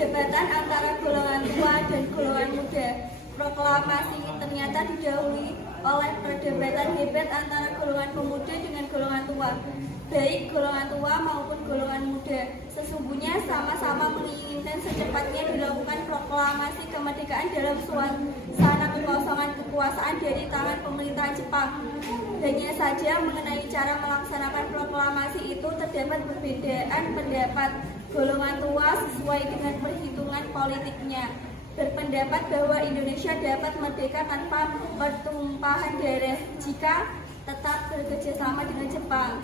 perdebatan antara golongan tua dan golongan muda. Proklamasi ternyata didahului oleh perdebatan hebat antara golongan pemuda dengan golongan tua. Baik golongan tua maupun golongan muda sesungguhnya sama-sama menginginkan secepatnya dilakukan proklamasi kemerdekaan dalam suasana kekosongan kekuasaan dari tangan pemerintah Jepang. Hanya saja mengenai cara melaksanakan proklamasi itu terdapat perbedaan pendapat. Golongan tua sesuai dengan perhitungan politiknya berpendapat bahwa Indonesia dapat merdeka tanpa pertumpahan darah jika tetap bekerjasama dengan Jepang.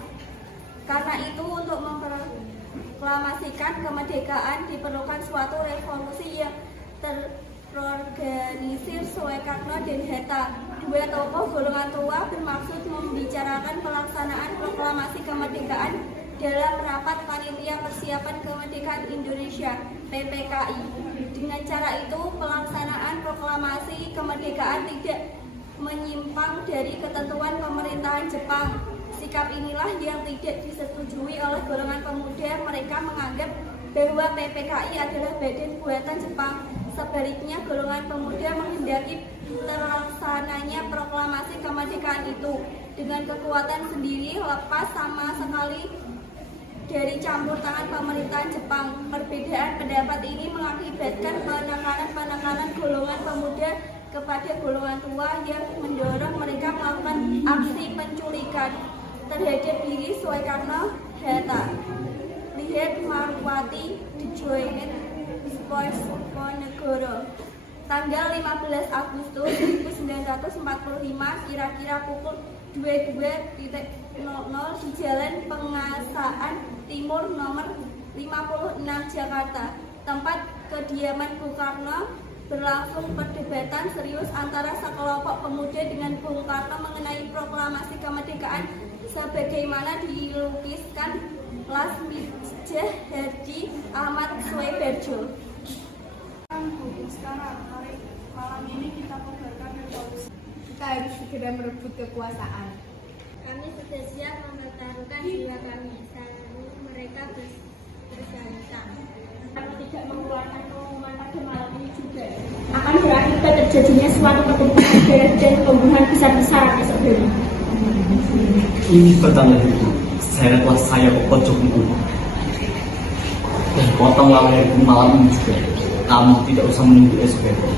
Karena itu untuk memproklamasikan kemerdekaan diperlukan suatu revolusi yang terorganisir Soekarno dan Hatta. Dua tokoh golongan tua bermaksud membicarakan pelaksanaan proklamasi kemerdekaan dalam rapat panitia persiapan kemerdekaan Indonesia (PPKI). Dengan cara itu pelaksanaan proklamasi kemerdekaan tidak menyimpang dari ketentuan pemerintahan Jepang. Sikap inilah yang tidak disetujui oleh golongan pemuda. Mereka menganggap bahwa PPKI adalah badan buatan Jepang. Sebaliknya, golongan pemuda menghendaki terlaksananya proklamasi kemerdekaan itu dengan kekuatan sendiri, lepas sama sekali dari campur tangan pemerintahan Jepang. Perbedaan pendapat ini mengakibatkan penekanan golongan pemuda kepada golongan tua yang mendorong mereka melakukan aksi penculikan terhadap diri Soekarno Hatta. Lihat Marwati The Joint Voice Ponegoro. Tanggal 15 Agustus 1945 kira-kira pukul 22.00 di Jalan Pengasaan Timur nomor 56 Jakarta, tempat kediaman Bung Karno, berlangsung perdebatan serius antara sekelompok pemuda dengan Bung Karno mengenai proklamasi kemerdekaan sebagaimana dilukiskan Lasmijah Hadi Ahmad Sueberjo. Sekarang malam ini kita bubarkan revolusi. Kita harus segera merebut kekuasaan. Kami sudah siap mempertaruhkan jiwa kami, mereka bersenjata. Kami tidak mengeluarkan pengumuman pada malam ini juga akan berakibat terjadinya suatu pertumpahan darah dan pembunuhan besar-besaran esok hari. Ini pertanda itu seretlah saya ke pojok itu dan potonglah leherku malam ini juga. Kamu tidak usah menunggu esok hari.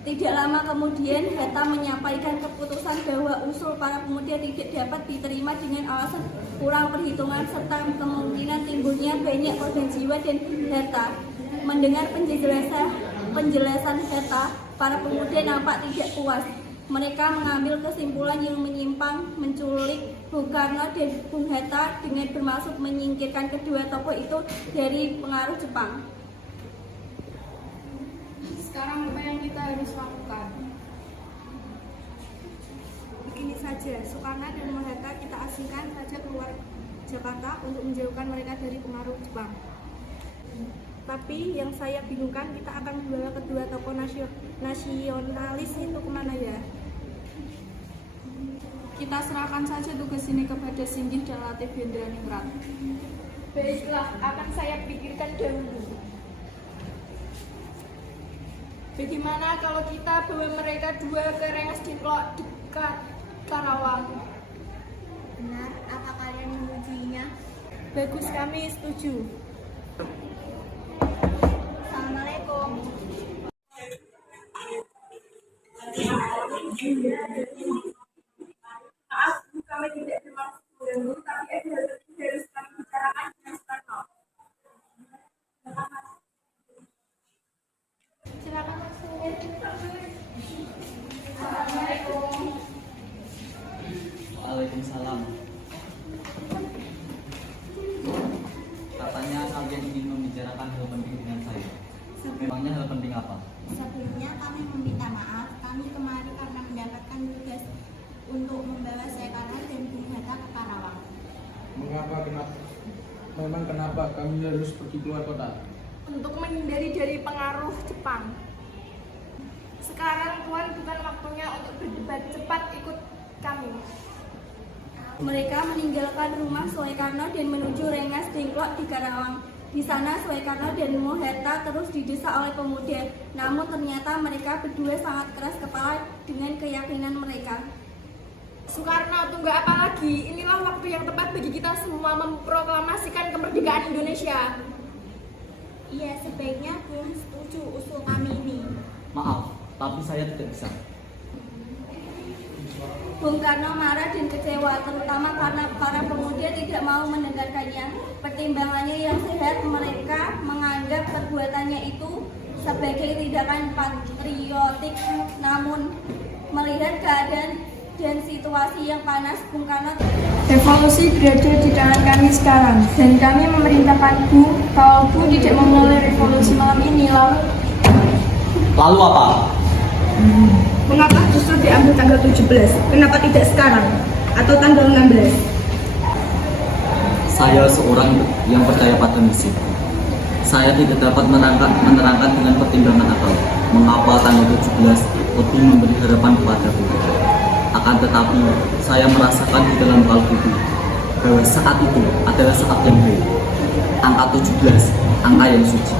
Tidak lama kemudian, Hatta menyampaikan keputusan bahwa usul para pemuda tidak dapat diterima dengan alasan kurang perhitungan serta kemungkinan timbulnya banyak korban jiwa. Dan Hatta mendengar penjelasan Hatta, para pemuda nampak tidak puas. Mereka mengambil kesimpulan yang menyimpang, menculik Bung Karno dan Bung Hatta dengan bermaksud menyingkirkan kedua tokoh itu dari pengaruh Jepang. Sekarang apa yang kita harus lakukan? Begini saja, Soekarno dan Hatta kita asingkan saja keluar Jakarta untuk menjauhkan mereka dari pengaruh Jepang. Tapi yang saya bingungkan, kita akan membawa kedua tokoh nasionalis itu kemana ya? Kita serahkan saja tugas ini kepada Singgih dan Latif Hendraningrat. Baiklah, akan saya pikirkan dahulu. Bagaimana kalau kita bawa mereka dua ke Rengas Dengklok dekat Karawang? Benar, apa kalian menyetujuinya? Bagus, kami setuju. Assalamualaikum. Maaf, kami tidak bermaksud mengganggu, tapi ada hal yang harus kami bicarakan dengan Soekarno. Silakan Mas. Assalamualaikum. Waalaikumsalam. Katanya kalian ingin membicarakan hal penting dengan saya. Memangnya hal penting apa? Sebelumnya kami meminta maaf, kami kemari karena mendapatkan tugas untuk membawa Soekarno dan Bung Hatta ke Karawang. Memang kenapa kami harus pergi keluar kota? Untuk menghindari dari pengaruh Jepang. Sekarang Tuan bukan waktunya untuk berdebat, cepat ikut kami. Mereka meninggalkan rumah Soekarno dan menuju Rengas Dengklok di Karawang. Di sana Soekarno dan Mohatta terus didesak oleh pemuda. Namun ternyata mereka berdua sangat keras kepala dengan keyakinan mereka. Soekarno, tunggu apa lagi? Inilah waktu yang tepat bagi kita semua memproklamasikan kemerdekaan Indonesia. Iya, sebaiknya belum setuju usul kami ini. Maaf, tapi saya tidak bisa. Bung Karno marah dan kecewa, terutama karena para pemuda tidak mau mendengarkannya. Pertimbangannya yang sehat, mereka menganggap perbuatannya itu sebagai tindakan patriotik. Namun, melihat keadaan dan situasi yang panas, Bung Karno Revolusi berada di tangan kami sekarang, dan kami memerintahkan Bu, kalau Bu tidak memulai revolusi malam ini, Lalu apa? Mengapa justru diambil tanggal 17? Kenapa tidak sekarang? Atau tanggal 16? Saya seorang yang percaya pada misi. Saya tidak dapat menerangkan dengan pertimbangan akal mengapa tanggal 17 lebih memberi harapan kepadaku. Akan tetapi, saya merasakan di dalam kalbuku bahwa saat itu adalah saat yang baik. Angka 17, angka yang suci.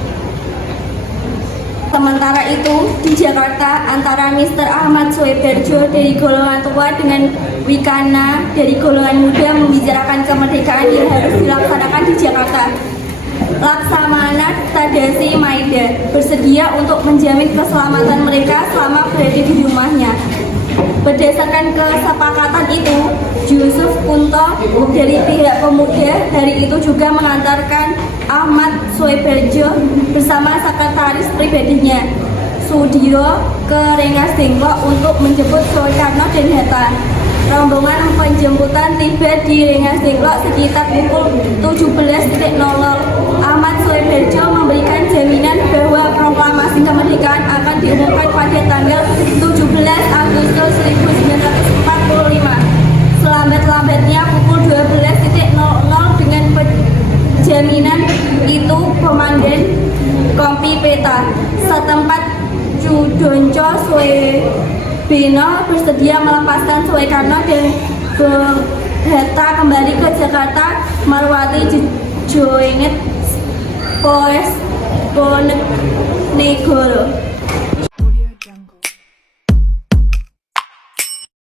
Sementara itu, di Jakarta, antara Mr. Ahmad Soeberjo dari golongan tua dengan Wikana dari golongan muda membicarakan kemerdekaan yang harus dilaksanakan di Jakarta. Laksamana Tadasi Maida bersedia untuk menjamin keselamatan mereka selama berada di rumahnya. Berdasarkan kesepakatan itu, Yusuf Kunto dari pihak pemuda hari itu juga mengantarkan Ahmad Soeberjo bersama sekretaris pribadinya Sudiro ke Rengas Dengklok untuk menjemput Soekarno dan Hatta. Rombongan penjemputan tiba di Rengas Dengklok sekitar pukul 17.00. Ahmad Soeberjo memberikan jaminan bahwa proklamasi kemerdekaan akan diumumkan pada tanggal 17 Agustus 1945. Selambat-lambatnya pukul 12.00 dengan jaminan itu Komandan Kompi Peta setempat Cudonco Suebino bersedia melepaskan Soekarno dan Hatta kembali ke Jakarta. Marwati Joinet Poes Ponegoro.